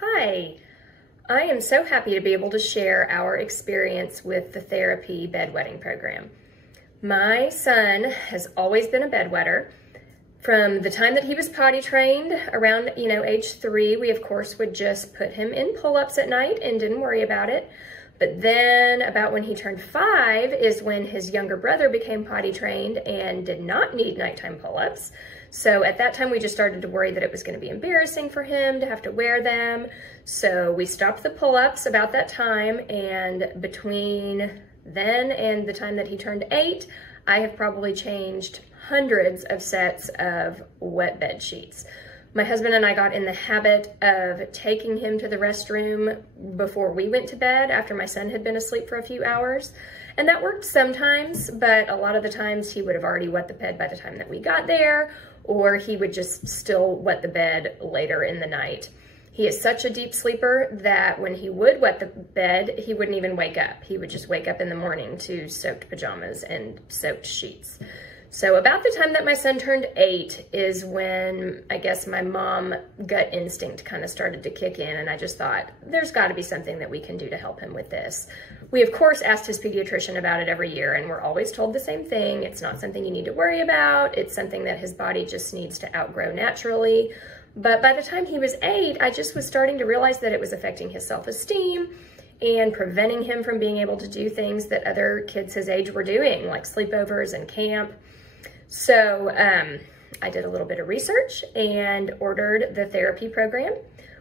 Hi, I am so happy to be able to share our experience with the TheraPee bedwetting program. My son has always been a bedwetter. From the time that he was potty trained, around age 3, we of course would just put him in pull-ups at night and didn't worry about it. But then about when he turned 5 is when his younger brother became potty trained and did not need nighttime pull-ups. So at that time we just started to worry that it was going to be embarrassing for him to have to wear them. So we stopped the pull-ups about that time, and between then and the time that he turned 8, I have probably changed hundreds of sets of wet bed sheets. My husband and I got in the habit of taking him to the restroom before we went to bed after my son had been asleep for a few hours. And that worked sometimes, but a lot of the times he would have already wet the bed by the time that we got there, or he would just still wet the bed later in the night. He is such a deep sleeper that when he would wet the bed, he wouldn't even wake up. He would just wake up in the morning to soaked pajamas and soaked sheets. So about the time that my son turned 8 is when I guess my mom gut instinct kind of started to kick in, and I just thought, there's got to be something that we can do to help him with this. We of course asked his pediatrician about it every year, and we're always told the same thing. It's not something you need to worry about. It's something that his body just needs to outgrow naturally. But by the time he was 8, I just was starting to realize that it was affecting his self-esteem and preventing him from being able to do things that other kids his age were doing, like sleepovers and camp. So I did a little bit of research and ordered the TheraPee program.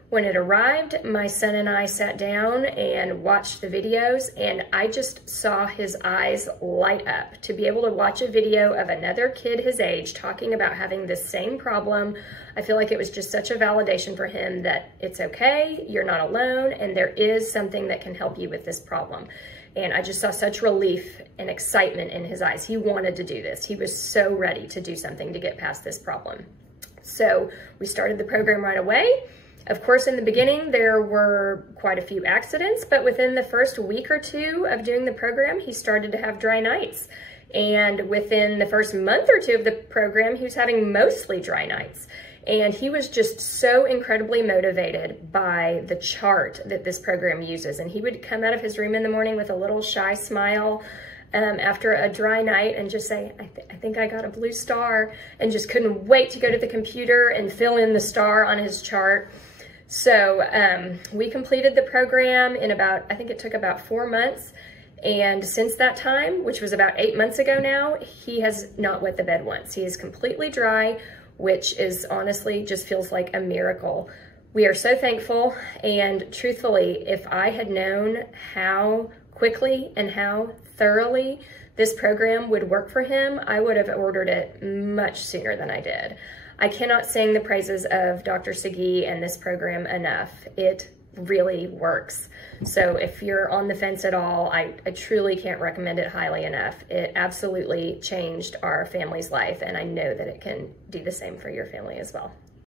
When it arrived, my son and I sat down and watched the videos, and I just saw his eyes light up. To be able to watch a video of another kid his age talking about having this same problem, I feel like it was just such a validation for him that it's okay, you're not alone, and there is something that can help you with this problem. And I just saw such relief and excitement in his eyes. He wanted to do this. He was so ready to do something to get past this problem. So we started the program right away. Of course, in the beginning, there were quite a few accidents, but within the first week or 2 of doing the program, he started to have dry nights. And within the first month or 2 of the program, he was having mostly dry nights. And he was just so incredibly motivated by the chart that this program uses. And he would come out of his room in the morning with a little shy smile after a dry night and just say, I think I got a blue star, and just couldn't wait to go to the computer and fill in the star on his chart. So we completed the program in about, I think it took about 4 months. And since that time, which was about 8 months ago now, he has not wet the bed once. He is completely dry, which is honestly just feels like a miracle. We are so thankful, and truthfully, if I had known how quickly and how thoroughly this program would work for him, I would have ordered it much sooner than I did. I cannot sing the praises of Dr. Sagi and this program enough. It really works. So if you're on the fence at all, I truly can't recommend it highly enough. It absolutely changed our family's life, and I know that it can do the same for your family as well.